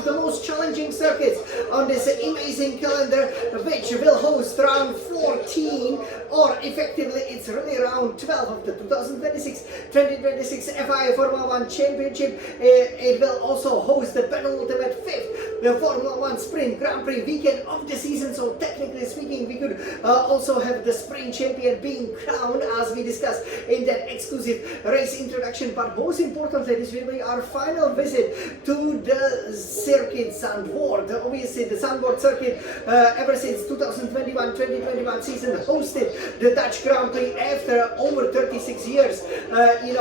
of the most challenging circuits on this amazing calendar, which will host round 14, or effectively it's really round 12 of the 2026 FIA Formula 1 Championship. It will also host the penultimate fifth, the Formula 1 Sprint Grand Prix weekend of the season. So technically speaking, we could also have the sprint champion being crowned, as we discussed in that exclusive race introduction. But most importantly, this will be our final visit to the circuit Zandvoort. Obviously, the Zandvoort circuit, ever since 2021 season, hosted the Dutch Grand Prix after over 36 years.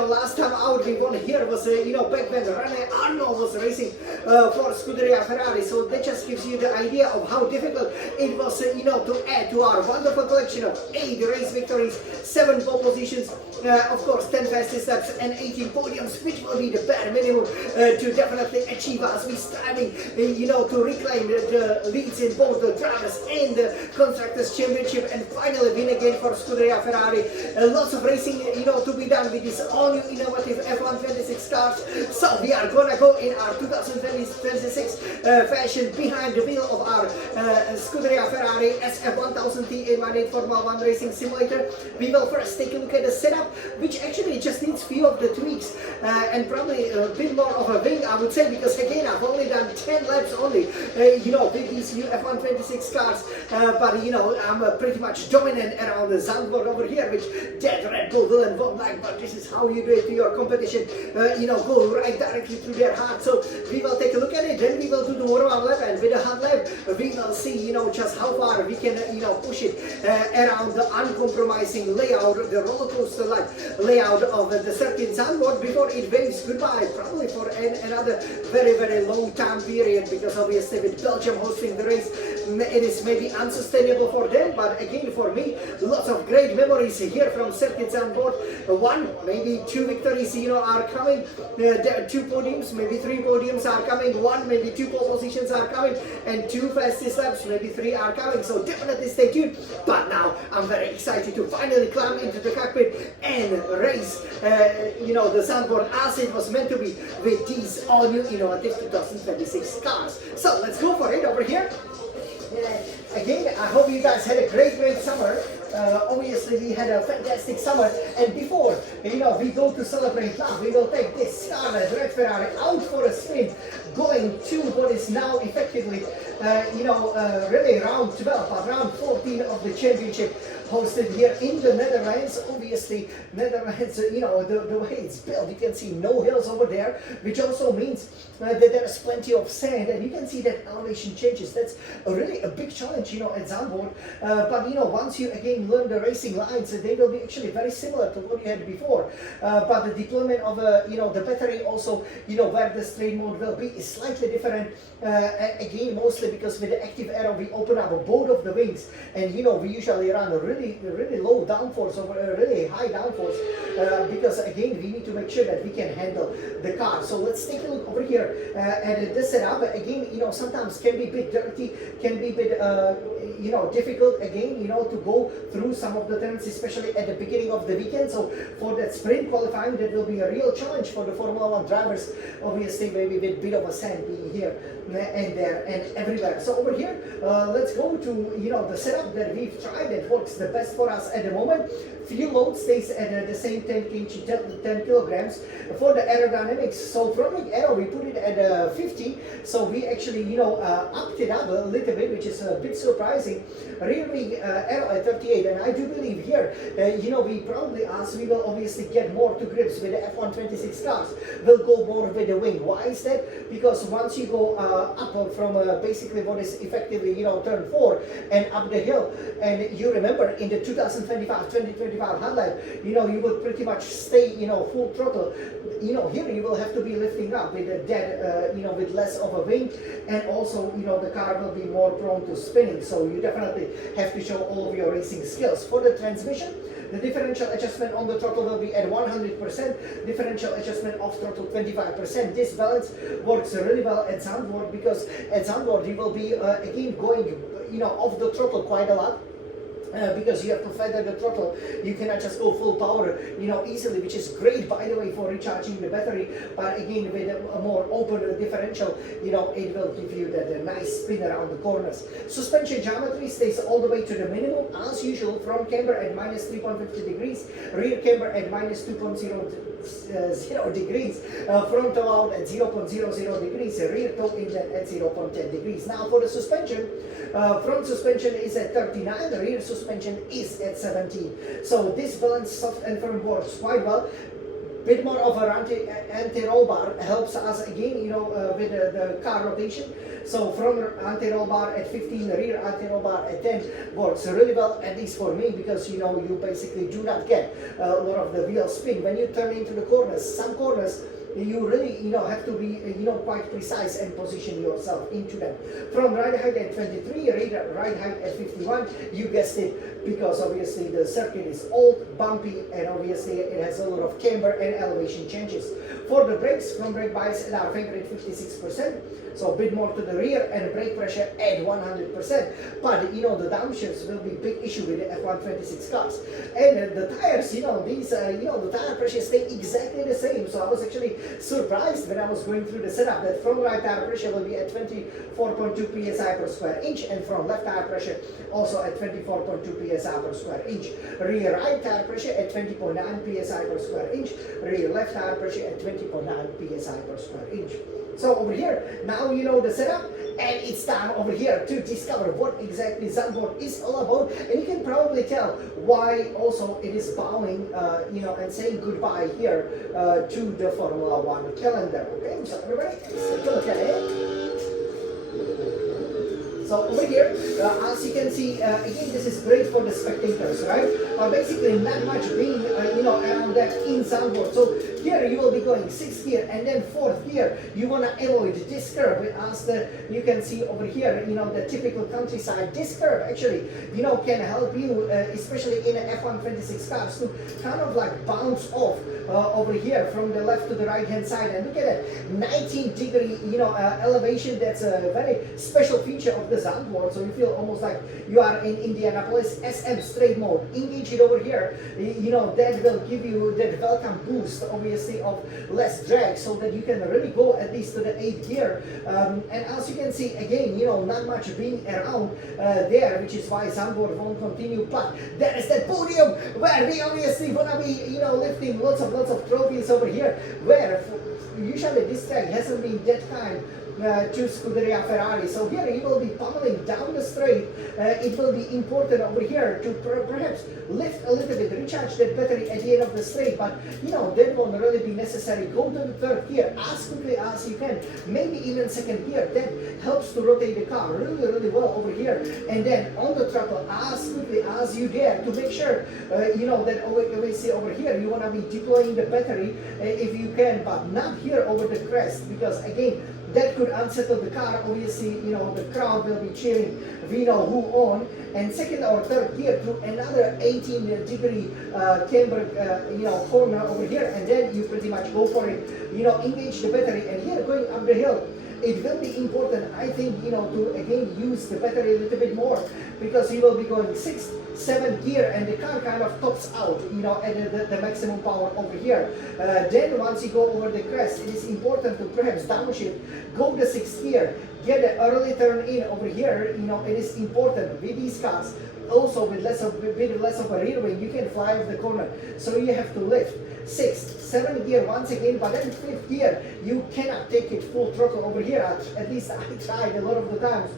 Last time out we won here was, back when René Arnold was racing for Scuderia Ferrari. So that just gives you the idea of how difficult it was, to add to our wonderful collection of 8 race victories, 7 pole positions, of course 10 fastest laps and 18 podiums, which will be the bare minimum to definitely achieve as we striving, to reclaim the leads in both the drivers and the constructors championship, and finally win again for Scuderia Ferrari. Lots of racing, to be done with this all new innovative F126 cars. So we are gonna go in our 2026 fashion behind the wheel of our Scuderia Ferrari SF1000 T818 Formula 1 Racing Simulator. We will first take a look at the setup, which actually just needs few of the tweaks and probably a bit more of a wing, I would say, because again I've only done 10 laps only, with these new F126 cars, but I'm pretty much dominant around the Zandvoort over here, which that Red Bull villain won't like, but this is how you do it to your competition, go right directly to their heart. So we will take a look at it, then we will do the warm-up lap, and with the hot lap we will see just how far we can push it around the uncompromising layout, the roller coaster like layout of the circuit Zandvoort before it waves goodbye, probably for another very, very long time period, because obviously with Belgium hosting the race, it is maybe unsustainable for them. But again, for me, lots of great memories here from circuit Zandvoort. 1, maybe 2 victories are coming, 2 podiums, maybe 3 podiums are coming, 1, maybe 2 pole positions are coming, and 2 fastest laps, maybe 3 are coming. So definitely stay tuned. But now I'm very excited to finally climb into the cockpit and race the Zandvoort as it was meant to be with these all new innovative 2026 cars. So let's go for it over here. Again, I hope you guys had a great summer. Obviously we had a fantastic summer, and before we go to celebrate love, we will take this Scarlet Red Ferrari out for a spin, going to what is now effectively really round 12, but round 14 of the championship, hosted here in the Netherlands. Obviously Netherlands, the way it's built, you can see no hills over there, which also means that there is plenty of sand, and you can see that elevation changes. That's really a big challenge at Zandvoort, but once you again learn the racing lines, they will be actually very similar to what you had before, but the deployment of the battery also, where the straight mode will be, is slightly different, again mostly because with the active aero we open up both of the wings, and we usually run a really low downforce over a really high downforce, because again we need to make sure that we can handle the car. So let's take a look over here at this setup. Again, sometimes can be a bit dirty, can be a bit difficult again, to go through some of the turns, especially at the beginning of the weekend. So for that sprint qualifying, that will be a real challenge for the Formula 1 drivers, obviously maybe with a bit of a sand being here and there and everywhere. So over here, let's go to the setup that we've tried that works the best for us at the moment. Fuel load stays at the same 10 kilograms. For the aerodynamics, so throttle aero we put it at 50, so we actually upped it up a little bit, which is a bit surprising. Rear wing aero at 38, and I do believe here we probably, as we will obviously get more to grips with the F126 cars, will go more with the wing. Why is that? Because once you go up from basically what is effectively turn 4 and up the hill, and you remember in the 2025 hard lap, you will pretty much stay full throttle. Here you will have to be lifting up with a dead with less of a wing, and also the car will be more prone to spinning, so you definitely have to show all of your racing skills. For the transmission, the differential adjustment on the throttle will be at 100%, differential adjustment off throttle 25%. This balance works really well at Zandvoort, because at Zandvoort you will be again going off the throttle quite a lot. because you have to feather the throttle. You cannot just go full power, easily, which is great, by the way, for recharging the battery. But again, with a more open differential, it will give you that nice spin around the corners. Suspension geometry stays all the way to the minimum, as usual. Front camber at minus 3.50 degrees, rear camber at minus 2.0 degrees, front toe out at 0.00 degrees, rear toe in at 0.10 degrees. Now for the suspension, front suspension is at 39, the rear suspension is at 17. So this balance soft and firm works quite well. Bit more of a anti-roll bar helps us again, with the car rotation. So front anti-roll bar at 15, rear anti-roll bar at 10 works really well, at least for me, because you basically do not get a lot of the wheel spin when you turn into the corners. Some corners you really have to be quite precise and position yourself into them. From ride height at 23, ride height at 51, you guessed it, because obviously the circuit is old, bumpy, and obviously it has a lot of camber and elevation changes. For the brakes, front brake bias at our favorite 56%, so a bit more to the rear, and brake pressure at 100%. But the downshifts will be a big issue with the F126 cars. And the tires, these the tire pressure stay exactly the same. So I was actually surprised when I was going through the setup that front right tire pressure will be at 24.2 psi per square inch, and front left tire pressure also at 24.2 psi per square inch. Rear right tire pressure at 20.9 psi per square inch. Rear left tire pressure at 20.9 psi per square inch. So over here, now you know the setup, and it's time over here to discover what exactly Zandvoort is all about. And you can probably tell why also it is bowing, and saying goodbye here to the Formula One calendar. Okay, so everybody, take a look at it. So over here, as you can see, again, this is great for the spectators, right? Basically, not much being, around that in Zandvoort. So here you will be going 6th gear, and then 4th gear. You want to avoid this curve, as you can see over here, the typical countryside. This curve actually, can help you, especially in an F126 cars, to kind of like bounce off over here from the left to the right hand side. And look at that 19-degree, elevation. That's a very special feature of the Zandvoort. So you feel almost like you are in Indianapolis. SM straight mode, engage it over here. That will give you that welcome boost, obviously, of less drag, so that you can really go at least to the 8th gear. And as you can see, again, not much being around there, which is why Zandvoort won't continue. But there is that podium where we obviously wanna be, lifting lots of trophies over here, where usually this track hasn't been that kind to Scuderia Ferrari. So here you will be pummeling down the straight. It will be important over here to perhaps lift a little bit, recharge that battery at the end of the straight, but that won't really be necessary. Go to the 3rd gear as quickly as you can, maybe even 2nd gear. That helps to rotate the car really well over here. And then on the throttle as quickly as you dare, to make sure that obviously over here you want to be deploying the battery if you can, but not here over the crest, because again, that could unsettle the car. Obviously, the crowd will be cheering, we know who on. And 2nd or 3rd gear through another 18-degree camber, corner over here, and then you pretty much go for it. Engage the battery, and here going up the hill, it will be important, I think, to again use the battery a little bit more, because you will be going 6th, 7th gear, and the car kind of tops out, at the maximum power over here. Then once you go over the crest, it is important to perhaps downshift, go the 6th gear, get an early turn in over here. It is important with these cars. Also, with a bit less of a rear wing, you can fly off the corner, so you have to lift. 6th, 7th gear once again, but then 5th gear, you cannot take it full throttle over here. At least I tried a lot of the times.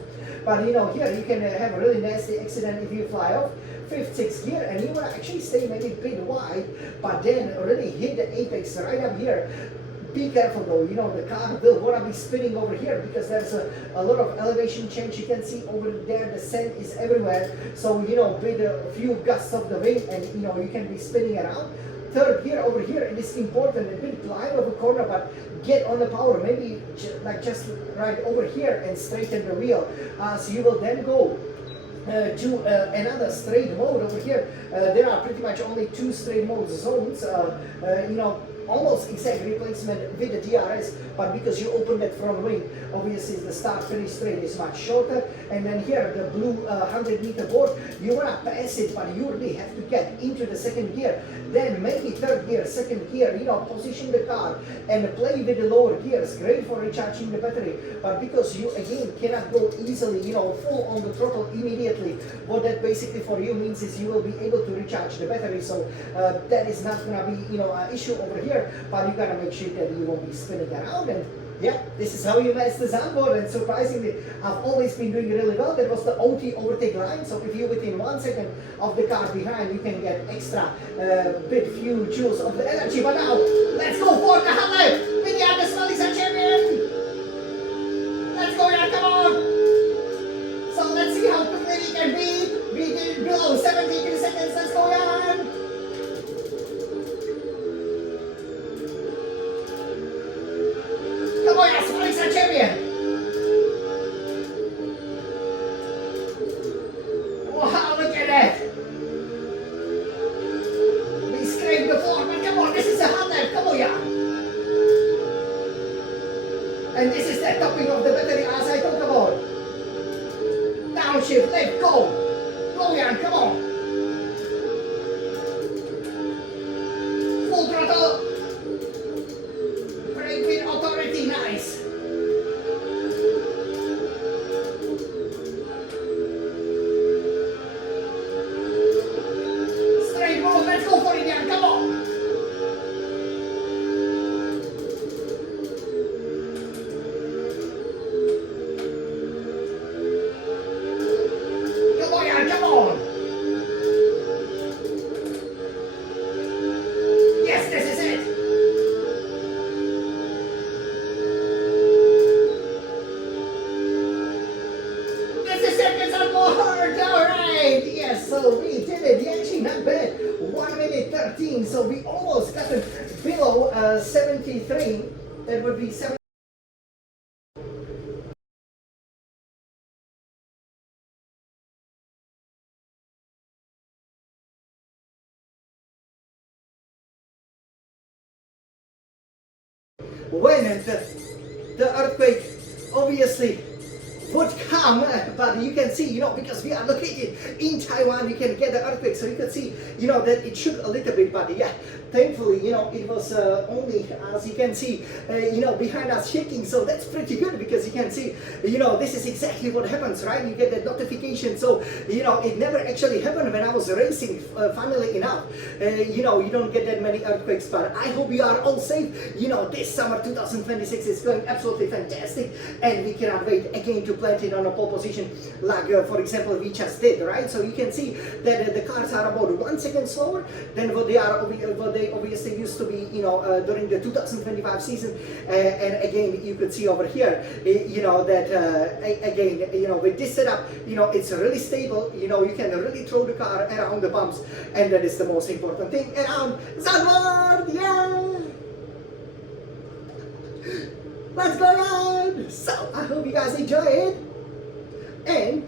But here you can have a really nasty accident if you fly off. 5th, 6th gear, and you want to actually stay maybe a bit wide, but then really hit the apex right up here. Be careful though, the car will want to be spinning over here, because there's a lot of elevation change. You can see over there the sand is everywhere. So, with a few gusts of the wind, and you can be spinning around. 3rd gear over here, it is important, a bit blind of a corner, but get on the power, maybe just right over here and straighten the wheel, as you will then go to another straight mode over here. There are pretty much only 2 straight mode zones, almost exact replacement with the DRS, but because you open that front wing, obviously the start finish straight is much shorter. And then here the blue 100-meter board, you wanna pass it, but you really have to get into the second gear, then maybe third gear, second gear, position the car and play with the lower gears. Great for recharging the battery, but because you again cannot go easily, full on the throttle immediately, what that basically for you means is you will be able to recharge the battery. So that is not gonna be, an issue over here, but you gotta make sure that you won't be spinning around. And yeah, this is how you match the Zandvoort, and surprisingly, I've always been doing really well. That was the OT overtake line, so if you're within 1 second of the car behind, you can get extra few joules of the energy. But now, let's go for the hot lap! Vivian, the Smallies are champion! Let's go, yeah, come on! So let's see how quickly we can beat. We did below 72 seconds, let's go, Jan! Come on, yeah, Smallies are champion! Wow, look at that! We scraped the floor, but come on, this is a hot lap, come on, yeah! And this is the topping of the battery as I talked about. Downshift, let go! Go, Jan, come on! Full throttle! Brake with authority, nice! Straight move, let's go for it, Jan, come on! Come on, Jan, come on! Yes, this is it! This is seconds on board! Alright! Yes, so we did it. Actually, not bad. 1 minute 13. So we almost got it below 73. That would be 7. When the earthquake obviously would come, but you can see, because we are located in Taiwan, you can get the earthquake, so you can see, that it shook a little bit, but yeah, thankfully, it was only, as you can see, behind us shaking, so that's pretty good, because you can see, this is exactly what happens, right? You get that notification, so, it never actually happened when I was racing, funnily enough. You don't get that many earthquakes, but I hope you are all safe. This summer 2026 is going absolutely fantastic, and we cannot wait again to plant it on a pole position, like for example we just did, right? So you can see that the cars are about 1 second slower than what they obviously used to be, during the 2025 season. And again, you could see over here, that again, with this setup, it's really stable. You can really throw the car around the bumps, and that is the most important thing around Zandvoort. Yeah. Let's go on! So, I hope you guys enjoy it. And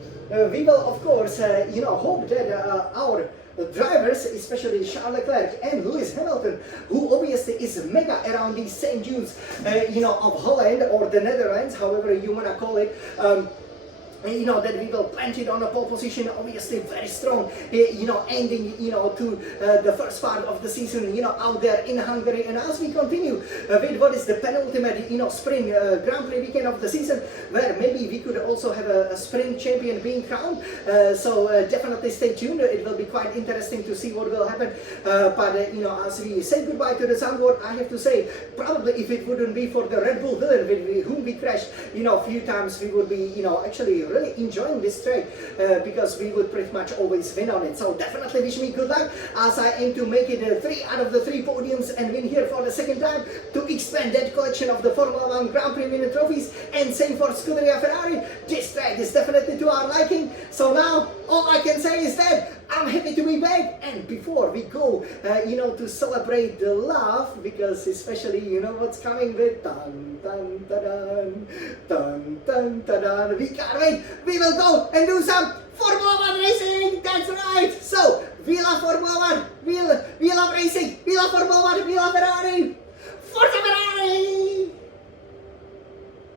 we will, of course, hope that our drivers, especially Charles Leclerc and Lewis Hamilton, who obviously is mega around these St. Jude's, of Holland or the Netherlands, however you want to call it, that we will plant it on a pole position, obviously very strong, ending, to the first part of the season, out there in Hungary. And as we continue with what is the penultimate, spring Grand Prix weekend of the season, where maybe we could also have a spring champion being crowned. So definitely stay tuned. It will be quite interesting to see what will happen. But as we say goodbye to the Zandvoort, I have to say, probably if it wouldn't be for the Red Bull villain with whom we crashed, a few times, we would be, actually really enjoying this track, because we would pretty much always win on it. So definitely wish me good luck as I aim to make it 3 out of the 3 podiums and win here for the second time to expand that collection of the Formula 1 Grand Prix winner trophies. And same for Scuderia Ferrari. This track is definitely to our liking. So now all I can say is that I'm happy to be back. And before we go, to celebrate the love, because especially what's coming with dun dun dun dun dun dun dun. We can't wait. We will go and do some Formula 1 racing. That's right. So we love Formula 1. We love racing. We love Formula 1. We love Ferrari. Forza Ferrari!